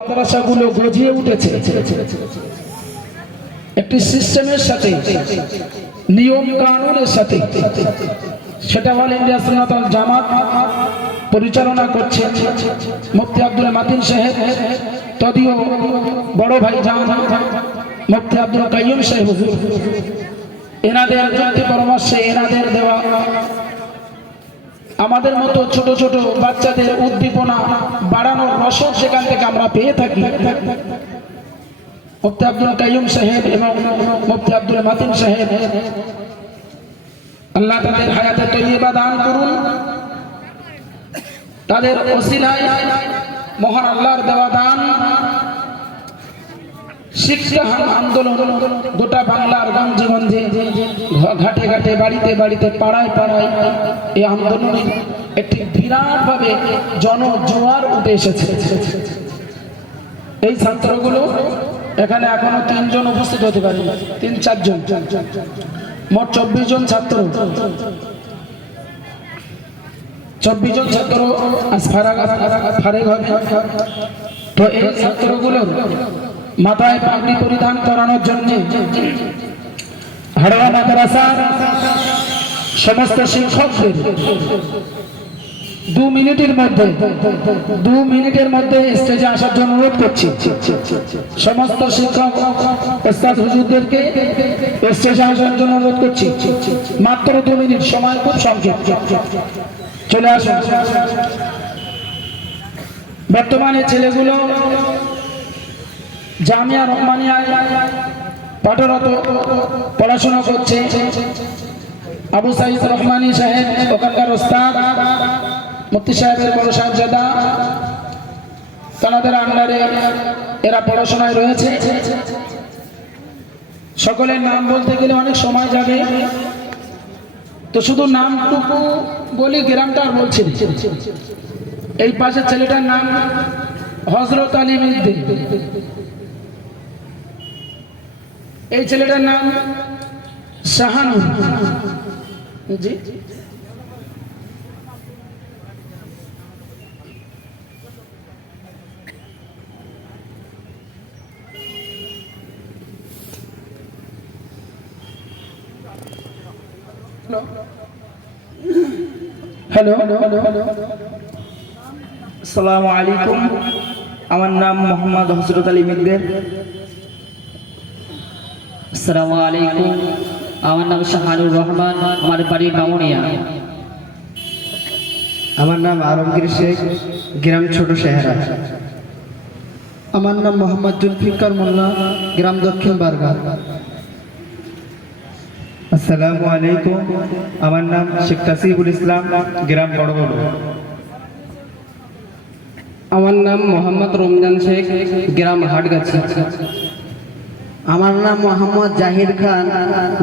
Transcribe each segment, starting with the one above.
মাদ্রাসাগুলো গজিয়ে উঠেছে একটি সিস্টেমের সাথে, নিয়ম কানুনের সাথে। সেটা অল ইন্ডিয়া সুন্নাত ওয়াল জামাত পরিচালনা করছে মুফতি আব্দুল মাতিন সাহেব, তদীয় বড় ভাই জান মুফতি আব্দুল কাইয়ুম সাহেব। এনাদের যুক্তি পরামর্শে, এনাদের দেওয়া আমাদের মতো ছোট ছোট বাচ্চাদের উদ্দীপনা বাড়ানোর রসদ সেখান থেকে আমরা পেয়ে থাকি। মুফতি আব্দুল কাইয়ুম সাহেব এবং মুফতি আব্দুল মাতিন সাহেব, আল্লাহ তাদের হায়াতে তৈয়বা দান করুন। তাদের ওসিলায় মহান আল্লাহর দেওয়া দান শিক্ষা আন্দোলন গোটা বাংলার গঞ্জে গঞ্জে, ঘাটে ঘাটে, বাড়িতে বাড়িতে, পাড়ায় পাড়ায় এই আন্দোলনের একটি বিরাট ভাবে জনজোয়ার উঠে এসেছে। এই ছাত্রগুলো এখানে এখনো 3 জন উপস্থিত হতে পারে, 3-4 জন, মোট 24 জন ছাত্র। 24 জন ছাত্র আজ ফারেগ হবে। তো এই ছাত্রগুলোর মাথায় পাগড়ি পরিধান করানোর জন্য হাড়োয়া মাদ্রাসার সমস্ত শিক্ষকদের 2 মিনিটের মধ্যে স্টেজে আসার জন্য অনুরোধ করছি। সমস্ত শিক্ষক ওস্তাদ হুজুরদেরকে স্টেজে আসার জন্য অনুরোধ করছি। মাত্র 2 মিনিট, সময় খুব সংক্ষিপ্ত। চলে আসুন। বর্তমানে ছেলেগুলো জামিয়া রহমানিয়ায় পাঠরত, পড়াশোনা করছে। আবু সাইদ রহমানি সাহেব ওখানকার ওস্তাদ, মুফতি সাহেবের বড় সাহেবজাদা, তাদের আন্ডারে এরা পড়াশোনায় রয়েছে। সকলের নাম বলতে গেলে অনেক সময় যাবে, তো শুধু নামটুকু বলি, গ্রামটা আর বলছি। এই পাশের ছেলেটার নাম হযরত আলী মিদ্দি, এই ছেলেটার নাম শাহানুর জি। হ্যালো, আসসালামু আলাইকুম। আমার নাম মোহাম্মদ হযরত আলী মিদ্দি। আসসালামু আলাইকুম, আমার নাম শাহানুর রহমান, আমার বাড়ি বামুনিয়া। আমার নাম আলমগীর শেখ, গ্রাম ছোট শেহরা। আমার নাম মোহাম্মদ জুলফিকার মোল্লা, গ্রাম দক্ষিণ বারগাঁ। আসসালামু আলাইকুম, আমার নাম শেখ তাসিবুল ইসলাম, গ্রাম বড়গড়। আমার নাম মোহাম্মদ রমজান শেখ, গ্রাম হাটগাছি। আমার নাম মোহাম্মদ জাহির খান,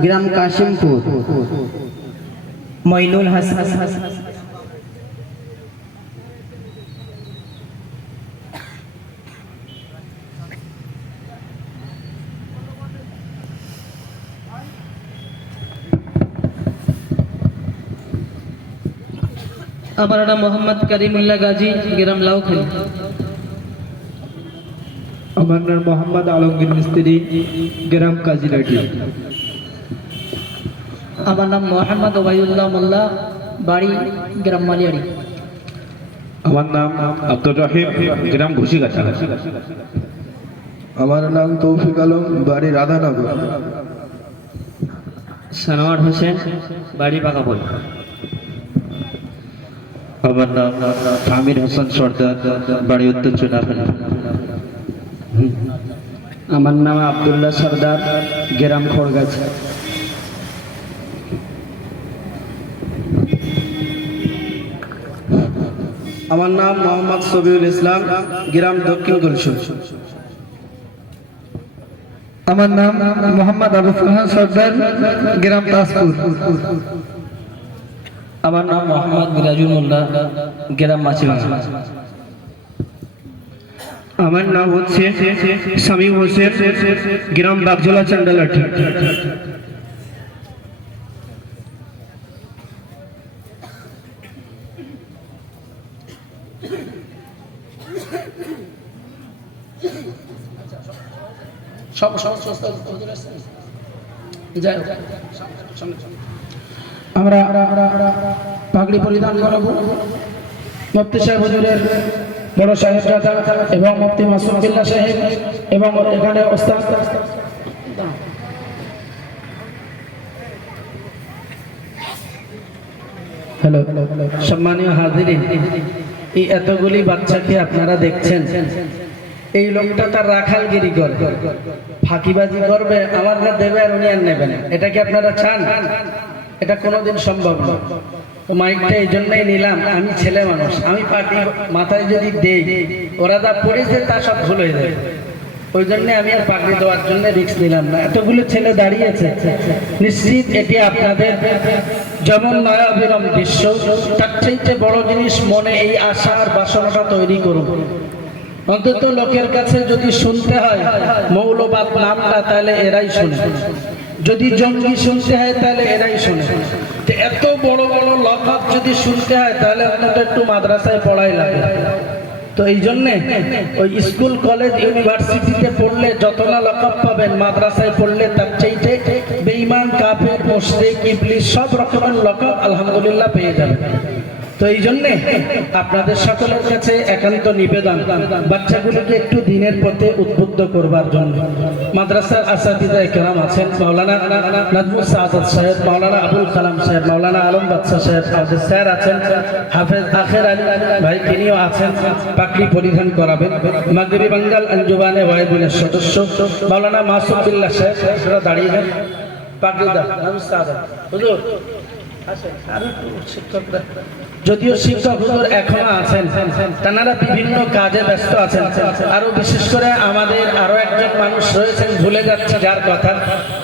গ্রাম কাশিমপুর। মইনুল হাসান। আমার নাম মোহাম্মদ করিমুল্লাহ গাজী, গ্রাম লাউখালী। আমার নাম মোহাম্মদ আলমগীর মিস্ত্রি, গ্রাম কাজিরাটি। আমার নাম মোহাম্মদ ওবায়দুল্লাহ মোল্লা, বাড়ি গ্রাম মালিয়াড়ি। আমার নাম আব্দুর রহিম, গ্রাম ঘুষিগাছা। আমার নাম তৌফিক আলম, বাড়ি রাধানগর। সানোয়ার হোসেন, বাড়ি বাগাবল। আমার নাম আমির হাসান সর্দার, বাড়ি উত্তর চুনাখালী। আমার নাম আব্দুল্লাহ সর্দার, গ্রাম খড়গাছি। আমার নাম মোহাম্মদ সবিউল ইসলাম, গ্রাম দক্ষিণ গুলশন। আমার নাম মোহাম্মদ আবু ফুরহান সর্দার, গ্রাম তাজপুর। আমার নাম মোহাম্মদ মিরাজুল মোল্লা, গ্রাম মাছিভাঙা। আমার নাম হচ্ছে শামীম হোসেন, গ্রাম বাগজোলা চান্ডালাঠি। সব সমস্ত যাই হোক, আমরা পাগড়ি পরিধান করাবো মুফতি সাহেব হুজুরের বড় সাহেবজাদা এবং মুফতি মাসুম বিল্লাহ সাহেব এবং এখানে ওস্তাদ হ্যালো সম্মানীয় হাজিরিন, এই এতগুলি বাচ্চাকে আপনারা দেখছেন, এই লোকটা তার রাখালগিরি করবে, ফাঁকিবাজি করবে, আমার না দেবে আর উনি আর নেবেন, এটা কি আপনারা চান? এটা কোনোদিন সম্ভব না। মাইকটা এই জন্যই নিলাম, আমি ছেলে মানুষ, আমি পার্টি মাথায় যদি দেই ওরা যা পড়েছে তা সব ভুল হয়ে যাবে, ওই জন্য আমি আর পাগড়ি দেওয়ার জন্য রিস্ক নিলাম না। এতগুলো ছেলে দাঁড়িয়েছে, নিশ্চিত এটি আপনাদের যেমন নয়াবিরম দৃশ্য, তার চাইতে বড় জিনিস মনে এই আশা আর বাসনাটা তৈরি করুন। অন্তত লোকের কাছে যদি শুনতে হয় মৌলবাদ নামটা, তাহলে এরাই শুনে, যদি জঙ্গি শুনতে হয় তাহলে এরাই শুনে, এত বড় বড় লকব যদি শুনতে হয় তাহলে অন্তত একটু মাদ্রাসায় পড়াই লাগে। তো এই জন্যে ওই স্কুল কলেজ ইউনিভার্সিটিতে পড়লে যত না লকব পাবেন, মাদ্রাসায় পড়লে তার চাইতে বেঈমান, কাফের, মুশরিক, ইবলিস সব রকমের লকব আলহামদুলিল্লাহ পেয়ে যাবেন। তো এই জন্যে আপনাদের সকলের কাছে একান্ত নিবেদন, বাচ্চাগুলোকে একটু দিনের পথে উদ্বুদ্ধ করবার জন্য। মাদ্রাসার আসাতিদা একরাম আছেন, মাওলানা নাজমুল সাআদাত সাহেব, মাওলানা আবুল কালাম সাহেব, মাওলানা আলম বাদশা সাহেব, হাফেজ স্যার আছেন, হাফেজ আখের আলী ভাই তিনিও আছেন, পাগড়ি পরিধান করাবেন। মাগরিবি বাঙ্গাল আঞ্জুমানে ওয়াহিদিনের সদস্য মাওলানা মাসুম বিল্লাহ সাহেব, আপনারা দাঁড়িয়ে যান, পাগড়ি দান। নাজমুল সাআদাত হুজুর যদিও শিক্ষক হুজুর এখনো আছেন, তারা বিভিন্ন কাজে ব্যস্ত আছেন, আরো বিশেষ করে আমাদের আরো একজন মানুষ রয়েছেন, ভুলে যাচ্ছে যার কথা,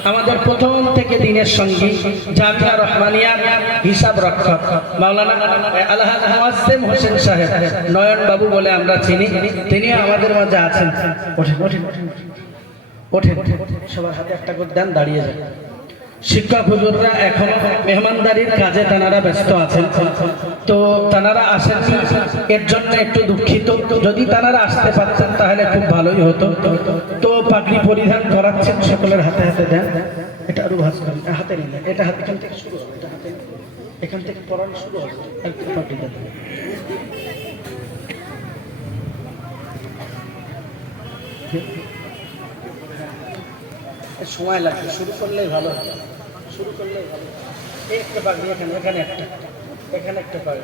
আমাদের প্রথম থেকে দিনের সঙ্গী, জামিয়া রহমানিয়া হিসাব রক্ষক মাওলানা আলহাজ মুয়াজ্জেম হোসেন সাহেব, নয়ন বাবু বলে আমরা চিনি, তিনি আমাদের মাঝে আছেন। ওঠেন ওঠেন ওঠেন, সবার হাতে একটা করে দেন, দাঁড়িয়ে যান। শিক্ষক হুজুররা এখন মেহমানদারির কাজে তারা ব্যস্ত আছেন, তো তারা আসেন, এর জন্য একটু দুঃখিত। যদি তারা আসতে পারতেন তাহলে খুব ভালোই হতো। তো পাগড়ি পরিধান করাচ্ছেন, সকলের হাতে হাতে দেন, এটা আরো ভাজ করেন, হাতে নিন, এটা হাতে এখান থেকে শুরু হবে, এটা হাতে এখান থেকে পড়ানো শুরু হবে, একটু পাগড়ি দেন। সময় লাগবে, শুরু করলেই ভালো, শুরু করলেই ভালো। এই একটা পাগড়ি এখানে, এখানে একটা, এখানে একটা পাগড়ি,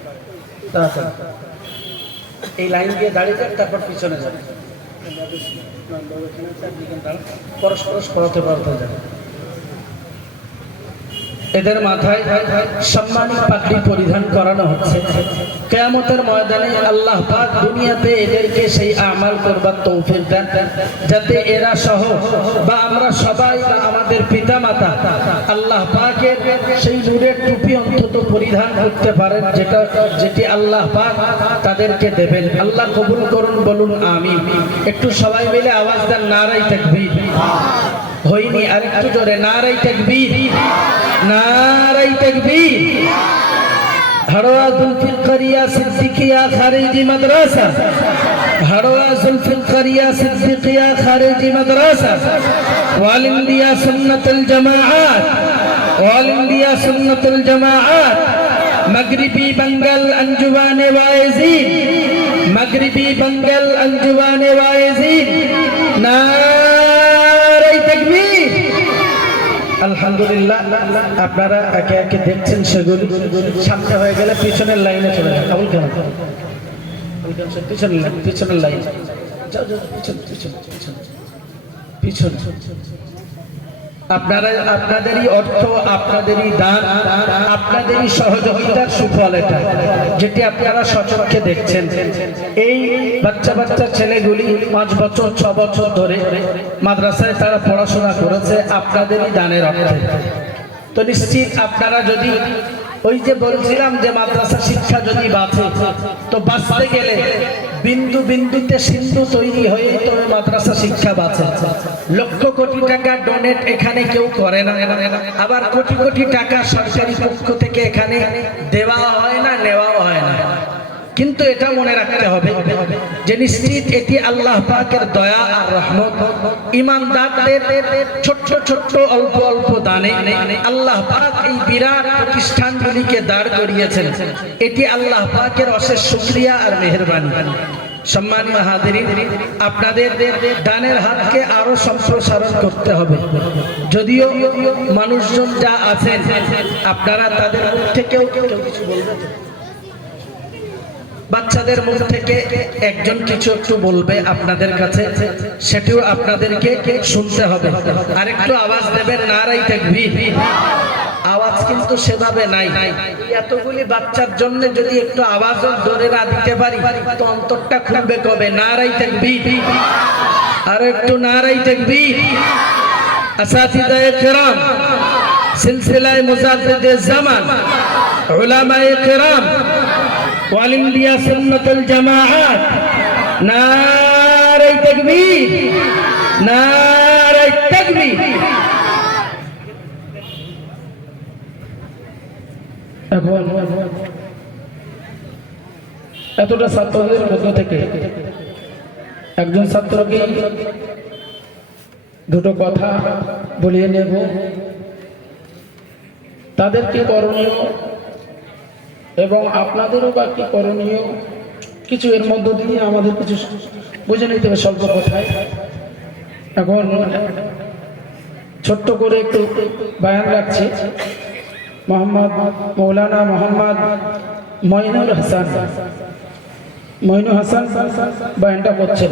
তাড়াতাড়ি এই লাইন দিয়ে দাঁড়িয়ে যান, তারপর পিছনে যান, পরস্পর পড়াতে পড়াতে যান। এদের মাথায় সম্মানিত পাগড়ি পরিধান করানো হচ্ছে। কিয়ামতের ময়দানে আল্লাহ পাক দুনিয়াতে এদেরকে সেই আমাল করবার তৌফিক দেন, যাতে এরা সহ বা আমরা সবাই বা আমাদের পিতামাতা আল্লাহ পাকের সেই নূরের টুপি অন্তত পরিধান করতে পারেন, যেটি আল্লাহ পাক তাদেরকে দেবেন। আল্লাহ কবুল করুন, বলুন আমিন। একটু সবাই মিলে আওয়াজ দেন, নারায়ে তাকবীর। হয়নি, আরেকটু জোরে, নারায়ে তাকবীর, নারায়ে তাকবীর। হাড়োয়া জুলফিকারিয়া সিদ্দিকিয়া খারিজি মাদ্রাসা, হাড়োয়া জুলফিকারিয়া সিদ্দিকিয়া খারিজি মাদ্রাসা, ওয়াল ইন্ডিয়া সুন্নাতুল জামাআত, ওয়াল ইন্ডিয়া সুন্নাতুল জামাআত, মাগরিবি বাঙ্গাল আঞ্জুমানে ওয়াইজিন, মাগরিবি বাঙ্গাল আঞ্জুমানে ওয়াইজিন, নারায়ে তাকবীর। আলহামদুলিল্লাহ, আপনারা একে একে দেখছেন, সেগুলি সামনে হয়ে গেলে পিছনের লাইনে চলে যান। আবুল কালাম পিছনের লাইন, যাও যাও, পিছন। আপনারা আপনাদেরই অর্থ, আপনাদেরই দান, আপনাদেরই সহযোগিতার সুফল এটা, যেটি আপনারা সচক্ষে দেখছেন। এই বাচ্চা বাচ্চা ছেলেগুলি 5 বছর 6 বছর ধরে মাদ্রাসায় তারা পড়াশোনা করেছে আপনাদেরই দানের অর্থে। তো নিশ্চিত আপনারা যদি, ওই যে বলছিলাম যে মাদ্রাসা শিক্ষা যদি বাঁচে, তো বাঁচতে গেলে বিন্দু বিন্দুতে সিন্ধু তৈরি হয়ে তবে মাদ্রাসা শিক্ষা বাঁচে। লক্ষ কোটি টাকা ডোনেট এখানে কেউ করে না, আবার কোটি কোটি টাকা সরকারি পক্ষ থেকে এখানে দেওয়া হয় না, নেওয়াও হয় না। কিন্তু এটা মনে রাখতে হবে, যে নিশ্চিত এটি আল্লাহ পাকের দয়া আর রহমত। ঈমানদারদের ছোট্ট ছোট্ট অল্প অল্প দানে আল্লাহ পাক এই বিরাট প্রতিষ্ঠানগুলিকে দাঁড় করিয়েছেন। এটি আল্লাহ পাকের অশেষ শুকরিয়া আর মেহেরবানি। সম্মানীয় হাজিরিন, আপনাদের ডানের হাতকে আরো সম্প্রসারণ করতে হবে। যদিও মানুষজন যা আছেন আপনারা তাদের মুখ থেকেও কেউ কিছু বলবেন, বাচ্চাদের মুখ থেকে একজন কিছু একটু বলবে আপনাদের কাছে, সেটিও আপনাদেরকে শুনতে হবে। আরেকটু আওয়াজ দেবেন, নারাই তাকবীর। আওয়াজ কিন্তু সেভাবে নাই। এতগুলি বাচ্চার জন্য যদি একটু আওয়াজও ধরে না দিতে পারি তো অন্তরটা খুলবে কবে? নারাই তাকবীর। আর একটু নারাই তাকবীর। আসাতিদায়ে কিরাম, সিলসিলায়ে মুজাদ্দিদে জামান, উলামায়ে কিরাম, ওয়াল ইন্ডিয়া সুন্নাতুল জামাআত, নারাই তাকবীর, নারাই তাকবীর। এখন এতটা ছাত্রদের মধ্য থেকে একজন ছাত্রকে দুটো কথা বলিয়ে নেব। তাদের কি করণীয় এবং আপনাদেরও বা কি করণীয় কিছু এর মধ্য দিয়ে আমাদের কিছু বুঝে নিতে হবে স্বল্প কথায়। এখন ছোট্ট করে একটু বয়ান রাখছি। মৌলানা মোহাম্মদ মঈনুল হাসান বয়ানটা করছেন।